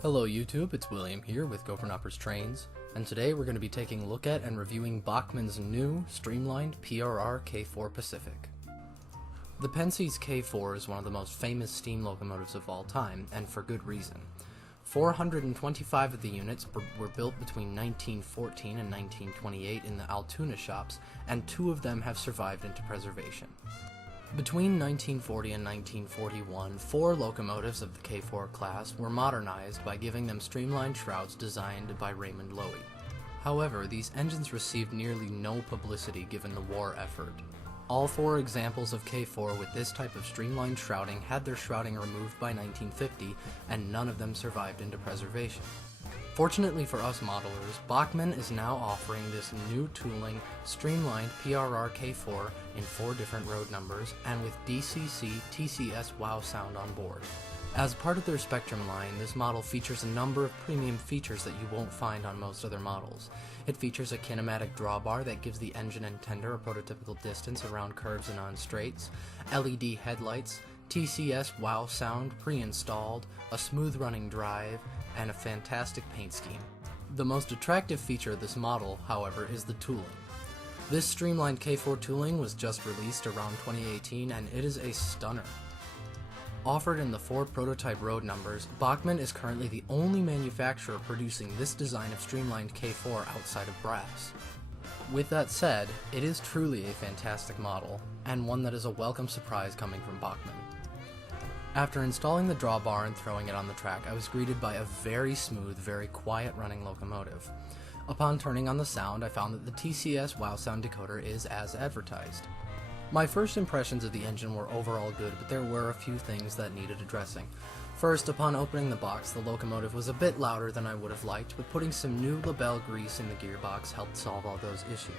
Hello YouTube, it's William here with Gophernuppers Trains, and today we're going to be taking a look at and reviewing Bachmann's new Streamlined PRR K4 Pacific. The Penske's K4 is one of the most famous steam locomotives of all time, and for good reason. 425 of the units were built between 1914 and 1928 in the Altoona shops, and 2 of them have survived into preservation. Between 1940 and 1941, 4 locomotives of the K4 class were modernized by giving them streamlined shrouds designed by Raymond Loewy. However, these engines received nearly no publicity given the war effort. All 4 examples of K4 with this type of streamlined shrouding had their shrouding removed by 1950, and none of them survived into preservation. Fortunately for us modelers, Bachmann is now offering this new tooling, streamlined PRR K4 in 4 different road numbers, and with DCC TCS Wowsound on board. As part of their Spectrum line, this model features a number of premium features that you won't find on most other models. It features a kinematic drawbar that gives the engine and tender a prototypical distance around curves and on straights, LED headlights, TCS Wowsound pre-installed, a smooth running drive, and a fantastic paint scheme. The most attractive feature of this model, however, is the tooling. This streamlined K4 tooling was just released around 2018, and it is a stunner. Offered in the 4 prototype road numbers, Bachmann is currently the only manufacturer producing this design of streamlined K4 outside of brass. With that said, it is truly a fantastic model, and one that is a welcome surprise coming from Bachmann. After installing the drawbar and throwing it on the track, I was greeted by a very smooth, very quiet running locomotive. Upon turning on the sound, I found that the TCS Wowsound decoder is as advertised. My first impressions of the engine were overall good, but there were a few things that needed addressing. First, upon opening the box, the locomotive was a bit louder than I would have liked, but putting some new label grease in the gearbox helped solve all those issues.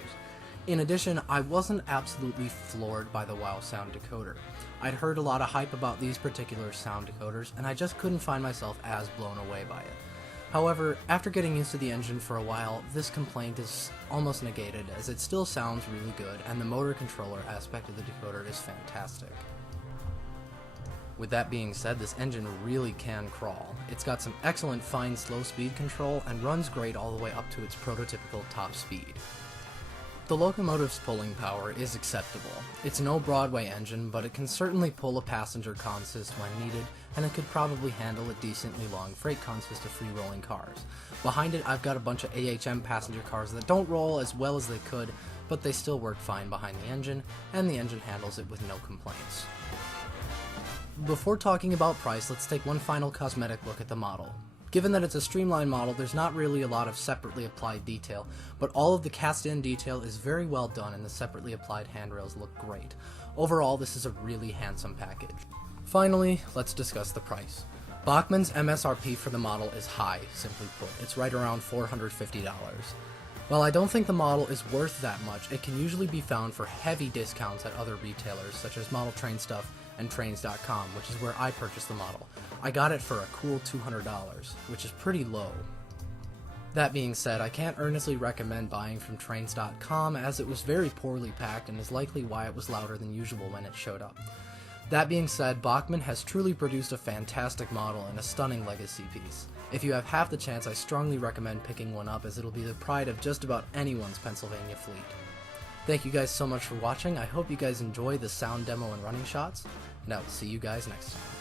In addition, I wasn't absolutely floored by the Wowsound decoder. I'd heard a lot of hype about these particular sound decoders, and I just couldn't find myself as blown away by it. However, after getting used to the engine for a while, this complaint is almost negated, as it still sounds really good, and the motor controller aspect of the decoder is fantastic. With that being said, this engine really can crawl. It's got some excellent fine slow speed control, and runs great all the way up to its prototypical top speed. The locomotive's pulling power is acceptable. It's no Broadway engine, but it can certainly pull a passenger consist when needed, and it could probably handle a decently long freight consist of free-rolling cars. Behind it, I've got a bunch of AHM passenger cars that don't roll as well as they could, but they still work fine behind the engine, and the engine handles it with no complaints. Before talking about price, let's take one final cosmetic look at the model. Given that it's a streamlined model, there's not really a lot of separately applied detail, but all of the cast-in detail is very well done and the separately applied handrails look great. Overall, this is a really handsome package. Finally, let's discuss the price. Bachmann's MSRP for the model is high, simply put. It's right around $450. While I don't think the model is worth that much, it can usually be found for heavy discounts at other retailers, such as Model Train Stuff and Trains.com, which is where I purchased the model. I got it for a cool $200, which is pretty low. That being said, I can't earnestly recommend buying from Trains.com, as it was very poorly packed and is likely why it was louder than usual when it showed up. That being said, Bachmann has truly produced a fantastic model and a stunning legacy piece. If you have half the chance, I strongly recommend picking one up, as it'll be the pride of just about anyone's Pennsylvania fleet. Thank you guys so much for watching. I hope you guys enjoy the sound demo and running shots, and I will see you guys next time.